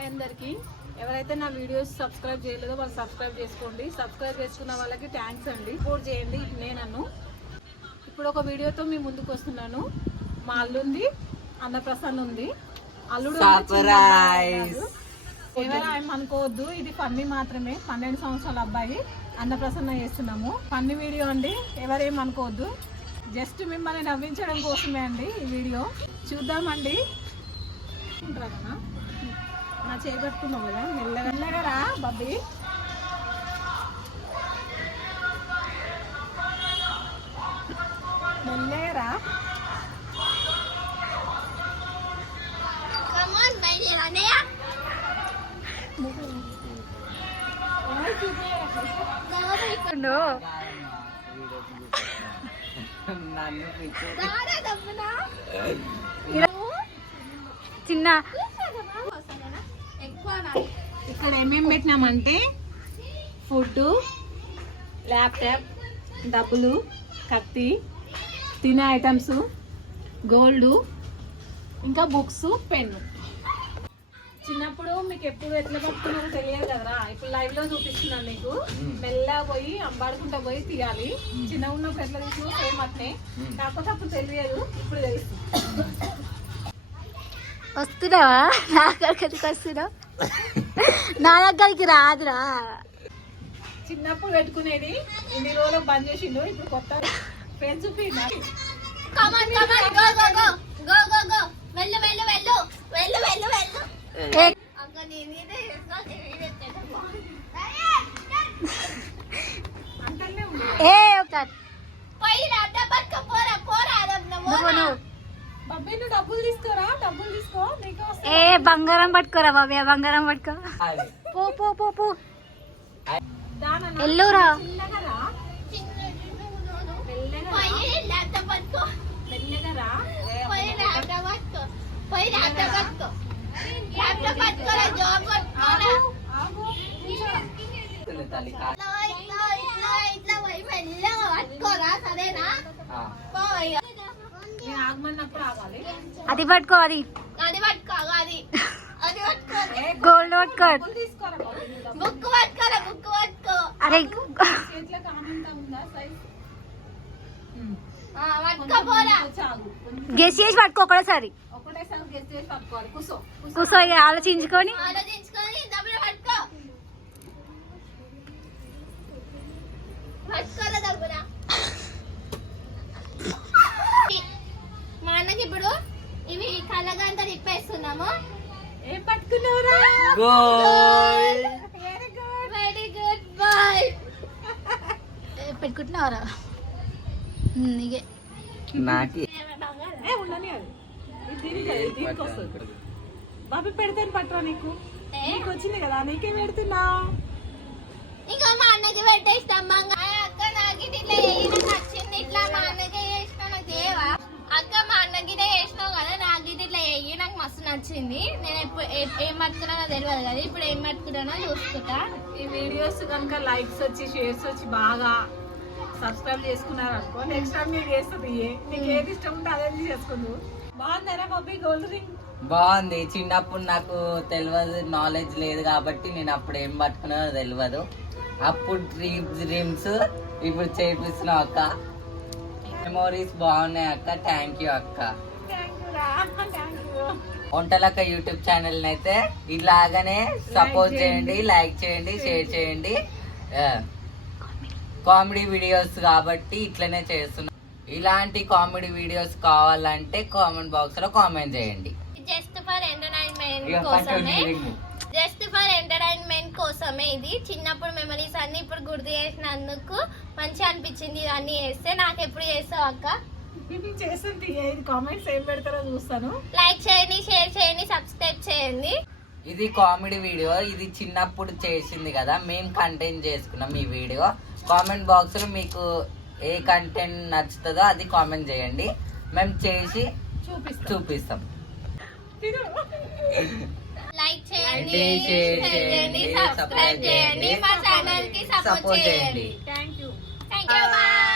Hi అందరికి. ఎవరైతే నా వీడియోస్ సబ్స్క్రైబ్ చేయలేదో వాళ్ళు సబ్స్క్రైబ్ చేసుకోండి. సబ్స్క్రైబ్ చేసుకున్న వాళ్ళకి థ్యాంక్స్ అండి. సపోర్ట్ చేయండి. నేను ఇప్పుడు ఒక వీడియోతో మీ ముందుకు వస్తున్నాను. మా అల్లుంది, అన్నప్రసన్న ఉంది. అల్లుడు ఎవరైనా అనుకోవద్దు, ఇది ఫన్నీ మాత్రమే. 12 సంవత్సరాల అబ్బాయి అన్నప్రసన్న చేస్తున్నాము. ఫన్నీ వీడియో అండి, ఎవరేం అనుకోవద్దు. జస్ట్ మిమ్మల్ని నవ్వించడం కోసమే అండి ఈ వీడియో. చూద్దామండి. నా చేపట్టుకున్నావు కదా, మెల్లగా రా బాబీ. మెల్లగా రా. చిన్న ఇక్కడ ఏమేమి పెట్టినామంటే ఫుడ్, ల్యాప్టాప్, డబ్బులు, కత్తి, తినే ఐటమ్స్, గోల్డ్, ఇంకా బుక్స్, పెన్ను. చిన్నప్పుడు మీకు ఎప్పుడు ఎట్లా పట్టుకున్నారో తెలియదు కదరా. ఇప్పుడు లైవ్ లో చూపిస్తున్నాను నీకు. మెల్లగా పోయి అంబాడుకుంటా పోయి తీయాలి. చిన్నగా ఉన్నప్పుడు ఎట్లా తీసుకున్నా సేమ్ అట్నే, కాకపోతే అప్పుడు తెలియదు, ఇప్పుడు తెలుసు. వస్తున్నావా? నా దగ్గరికి వస్తున్నావు? నా దగ్గరికి రాదురా. చిన్నప్పుడు పెట్టుకునేది ఇన్ని రోజులు బంద్ చేసిండు. ఇప్పుడు కొత్త ఫ్రెండ్స్ డబ్బులు తీసుకోరా, డబ్బులు తీసుకో. బంగారం పట్టుకోరా బాబీ, బంగారం పట్టుకో. పో పో పో పో. ఎల్లురా. అది పట్టుకో, అది గోల్డ్ పట్టుకో. అరే గెస్ చేసి పట్టుకో ఒకటేసారి. కూసో, ఆలోచించుకొని. మా అన్నకి ఇప్పుడు ఇవి కళ్ళగంట తిప్పేస్తున్నాము. ఏం పట్టుకున్నావురా? Very good boy. పెట్టుకుంటున్నావరా? నీకే బాబీ పెడితే పట్టరా. నీకు వచ్చింది కదా, నీకే పెడుతున్నా. ఇంకా మా అన్నకి పెట్టేస్తాం. అక్క నాకు ఇట్లా నచ్చింది, ఇట్లా మా అన్నకి చేసిన నాకు దేవా. అక్క మా అన్నకి చేసినావు కదా, నాకు ఇట్లా వేయి, నాకు మస్తు నచ్చింది. నేను ఎప్పుడు ఏం పట్టుకున్నానో తెలియదు కదా, ఇప్పుడు ఏం పట్టుకున్నానో చూసుకుంటా. ఈ వీడియోస్ కనుక లైక్స్ వచ్చి, షేర్స్ వచ్చి, బాగా సబ్స్క్రైబ్ చేసుకున్నారు అనుకో, నెక్స్ట్ టైం మీరు చేస్తుంది. నీకు ఏది ఇష్టం ఉంటే అదే చేసుకుందు. బాగుందరా బాబీ గోల్డ్ రింగ్? బాగుంది. చిన్నప్పుడు నాకు తెలియదు, నాలెడ్జ్ లేదు కాబట్టి నేను అప్పుడు ఏం పట్టుకున్నానో తెలియదు. అప్పుడు డ్రీమ్స్ ఇప్పుడు చేపిస్తున్నావు అక్క. మెమోరీస్ బాగున్నాయి అక్క. థ్యాంక్ యూ అక్క. వంటలక్క యూట్యూబ్ ఛానల్ అయితే ఇలాగనే సపోర్ట్ చేయండి, లైక్ చేయండి, షేర్ చేయండి. కామెడీ వీడియోస్ కాబట్టి ఇట్లనే చేస్తున్నాం. ఇలాంటి కామెడీ వీడియోస్ కావాలంటే కామెంట్ బాక్స్ లో కామెంట్ చేయండి. జస్ట్ ఫర్ ఎంటర్టైన్మెంట్ కోసమే ఇది. చిన్నప్పుడు మెమరీస్ అన్ని ఇప్పుడు గుర్తు చేసినందుకు మంచిగా అనిపించింది. ఇవన్నీ చేస్తే నాకు ఎప్పుడు చేస్తావు అక్క? చేస్తుంది. కామెంట్స్ ఏం పెడతారో చూస్తాను. లైక్ చేయండి, షేర్ చేయండి, సబ్స్క్రైబ్ చేయండి. ఇది కామెడీ వీడియో. ఇది చిన్నప్పుడు చేసింది కదా, మేము కంటెంట్ చేసుకున్నాం ఈ వీడియో. కామెంట్ బాక్స్ లో మీకు ఏ కంటెంట్ నచ్చుతుందో అది కామెంట్ చేయండి, మేము చేసి చూపిస్తాం. లైక్ చేయండి, షేర్ చేయండి, సబ్స్క్రైబ్ చేయండి, మా ఛానల్ కి సపోర్ట్ చేయండి. Thank you. బాయ్.